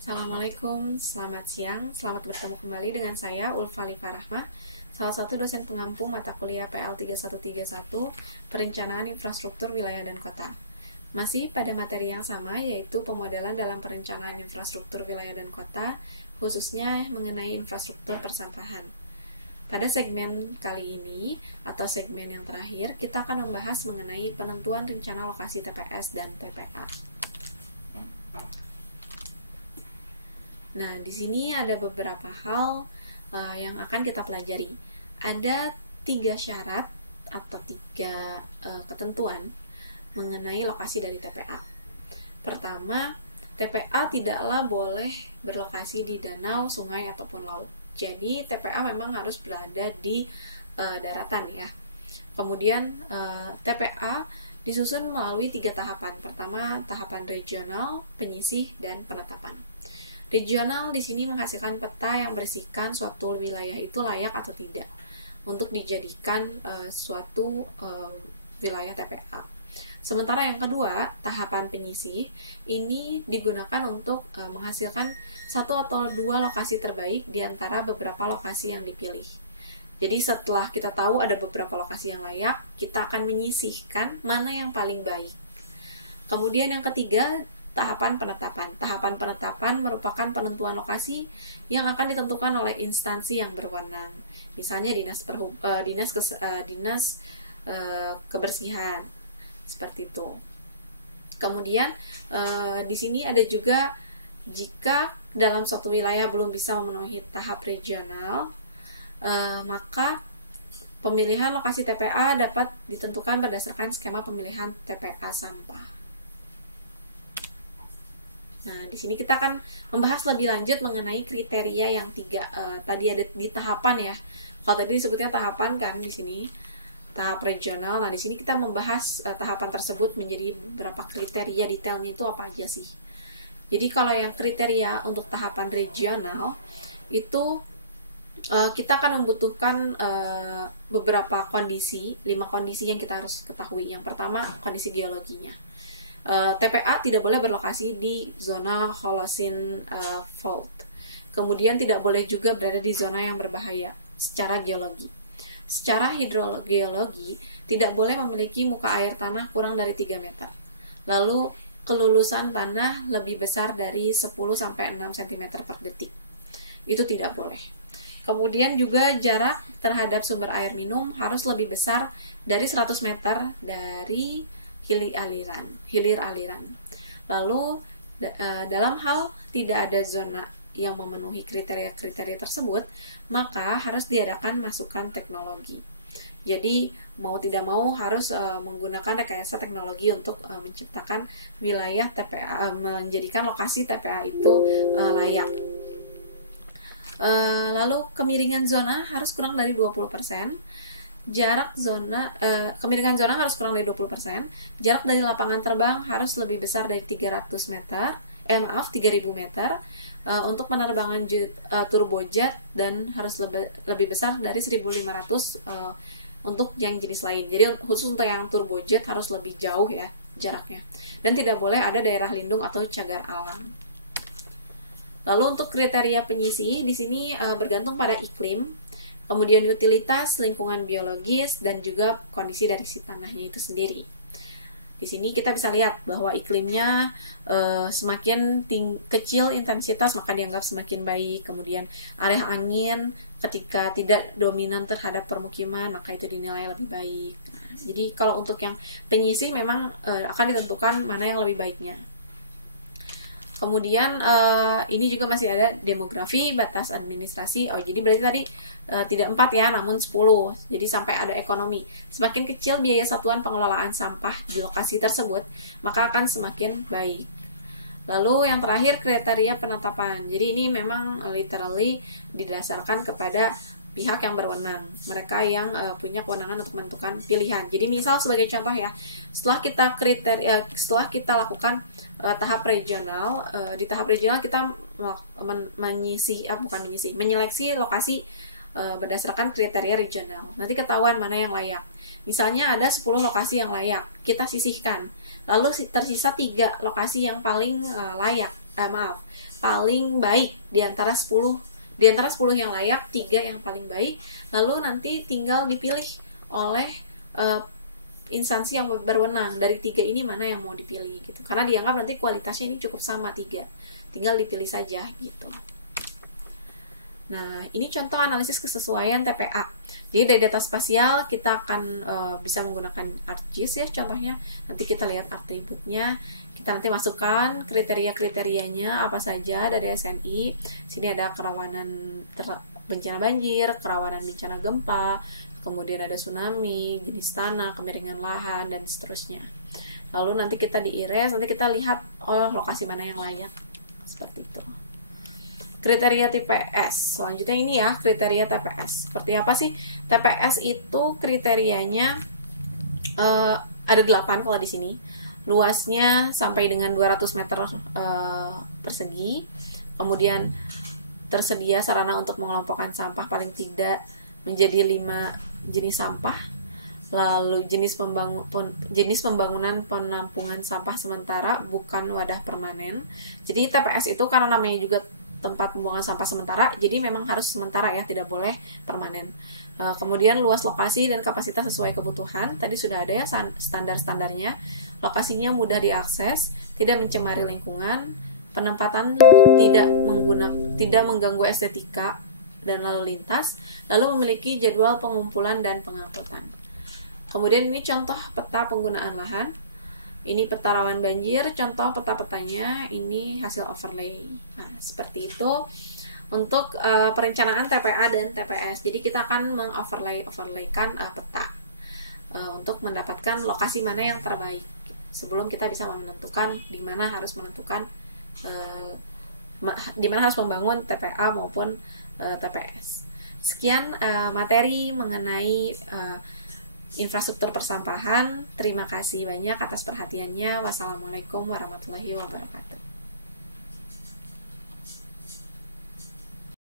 Assalamualaikum, selamat siang. Selamat bertemu kembali dengan saya, Ulfalika Rahma, salah satu dosen pengampu mata kuliah PL 3131, Perencanaan Infrastruktur Wilayah dan Kota. Masih pada materi yang sama, yaitu pemodelan dalam perencanaan infrastruktur wilayah dan kota, khususnya mengenai infrastruktur persampahan. Pada segmen kali ini, atau segmen yang terakhir, kita akan membahas mengenai penentuan rencana lokasi TPS dan TPA. Nah, di sini ada beberapa hal yang akan kita pelajari. Ada 3 syarat atau 3 ketentuan mengenai lokasi dari TPA. Pertama, TPA tidaklah boleh berlokasi di danau, sungai, ataupun laut. Jadi, TPA memang harus berada di daratan ya. Kemudian, TPA disusun melalui 3 tahapan. Pertama, tahapan regional, penyisih, dan penetapan. Regional di sini menghasilkan peta yang berisikan suatu wilayah itu layak atau tidak untuk dijadikan suatu wilayah TPA. Sementara yang kedua, tahapan penyisih, ini digunakan untuk menghasilkan 1 atau 2 lokasi terbaik di antara beberapa lokasi yang dipilih. Jadi setelah kita tahu ada beberapa lokasi yang layak, kita akan menyisihkan mana yang paling baik. Kemudian yang ketiga, tahapan penetapan. Tahapan penetapan merupakan penentuan lokasi yang akan ditentukan oleh instansi yang berwenang. Misalnya dinas kebersihan, seperti itu. Kemudian di sini ada juga jika dalam suatu wilayah belum bisa memenuhi tahap regional, maka pemilihan lokasi TPA dapat ditentukan berdasarkan skema pemilihan TPA sampah. Nah, di sini kita akan membahas lebih lanjut mengenai kriteria yang 3 tadi ada di tahapan ya. Kalau tadi disebutnya tahapan kan di sini tahap regional. Nah, di sini kita membahas tahapan tersebut menjadi beberapa kriteria detailnya itu apa aja sih. Jadi kalau yang kriteria untuk tahapan regional itu kita akan membutuhkan beberapa kondisi, 5 kondisi yang kita harus ketahui. Yang pertama, kondisi geologinya. TPA tidak boleh berlokasi di zona Holocene Fault. Kemudian tidak boleh juga berada di zona yang berbahaya secara geologi. Secara hidrogeologi, tidak boleh memiliki muka air tanah kurang dari 3 meter. Lalu, kelulusan tanah lebih besar dari 10-6 cm per detik. Itu tidak boleh. Kemudian juga jarak terhadap sumber air minum harus lebih besar dari 100 meter dari hilir aliran. Lalu dalam hal tidak ada zona yang memenuhi kriteria-kriteria tersebut, maka harus diadakan masukan teknologi. Jadi mau tidak mau harus menggunakan rekayasa teknologi untuk menciptakan wilayah TPA, menjadikan lokasi TPA itu layak. Lalu kemiringan zona harus kurang dari 20%. Kemiringan zona harus kurang dari 20%. Jarak dari lapangan terbang harus lebih besar dari 3000 meter. Untuk penerbangan turbojet dan harus lebih besar dari 1500 untuk yang jenis lain. Jadi khusus untuk yang turbojet harus lebih jauh ya jaraknya. Dan tidak boleh ada daerah lindung atau cagar alam. Lalu untuk kriteria penyisih di sini bergantung pada iklim, kemudian utilitas, lingkungan biologis, dan juga kondisi dari si tanahnya itu sendiri. Di sini kita bisa lihat bahwa iklimnya semakin kecil intensitas maka dianggap semakin baik. Kemudian arah angin ketika tidak dominan terhadap permukiman maka itu dinilai lebih baik. Jadi kalau untuk yang penyisih memang akan ditentukan mana yang lebih baiknya. Kemudian ini juga masih ada demografi, batas administrasi. Jadi berarti tadi tidak 4 ya, namun 10. Jadi sampai ada ekonomi. Semakin kecil biaya satuan pengelolaan sampah di lokasi tersebut, maka akan semakin baik. Lalu yang terakhir kriteria penetapan. Jadi ini memang literally didasarkan kepada pihak yang berwenang, mereka yang punya kewenangan untuk menentukan pilihan. Jadi misal sebagai contoh ya, setelah kita lakukan tahap regional, di tahap regional kita menyeleksi lokasi berdasarkan kriteria regional. Nanti ketahuan mana yang layak. Misalnya ada 10 lokasi yang layak, kita sisihkan. Lalu tersisa 3 lokasi yang paling layak. paling baik di antara 10 yang layak, 3 yang paling baik. Lalu nanti tinggal dipilih oleh instansi yang berwenang dari 3 ini mana yang mau dipilih gitu. Karena dianggap nanti kualitasnya ini cukup sama 3. Tinggal dipilih saja gitu. Nah, ini contoh analisis kesesuaian TPA. Jadi dari data spasial kita akan bisa menggunakan ArcGIS ya contohnya. Nanti kita lihat atributnya. Kita nanti masukkan kriteria-kriterianya apa saja dari SNI. Sini ada kerawanan bencana banjir, kerawanan bencana gempa, kemudian ada tsunami, jenis tanah, kemiringan lahan, dan seterusnya. Lalu nanti kita di-erase, nanti kita lihat lokasi mana yang layak. Seperti itu. Kriteria TPS. Selanjutnya ini ya, kriteria TPS. Seperti apa sih? TPS itu kriterianya ada 8 kalau di sini. Luasnya sampai dengan 200 meter persegi. Kemudian tersedia sarana untuk mengelompokkan sampah paling tidak menjadi 5 jenis sampah. Lalu jenis pembangunan penampungan sampah sementara bukan wadah permanen. Jadi TPS itu karena namanya juga tempat pembuangan sampah sementara, jadi memang harus sementara ya, tidak boleh permanen. Kemudian luas lokasi dan kapasitas sesuai kebutuhan, tadi sudah ada ya standar-standarnya. Lokasinya mudah diakses, tidak mencemari lingkungan, penempatan tidak mengganggu estetika dan lalu lintas, lalu memiliki jadwal pengumpulan dan pengangkutan. Kemudian ini contoh peta penggunaan lahan. Ini peta rawan banjir, contoh peta-petanya, ini hasil overlay. Nah, seperti itu untuk perencanaan TPA dan TPS. Jadi kita akan mengoverlaykan peta untuk mendapatkan lokasi mana yang terbaik. Sebelum kita bisa menentukan di mana harus membangun TPA maupun TPS. Sekian materi mengenai infrastruktur persampahan. Terima kasih banyak atas perhatiannya. Wassalamualaikum warahmatullahi wabarakatuh.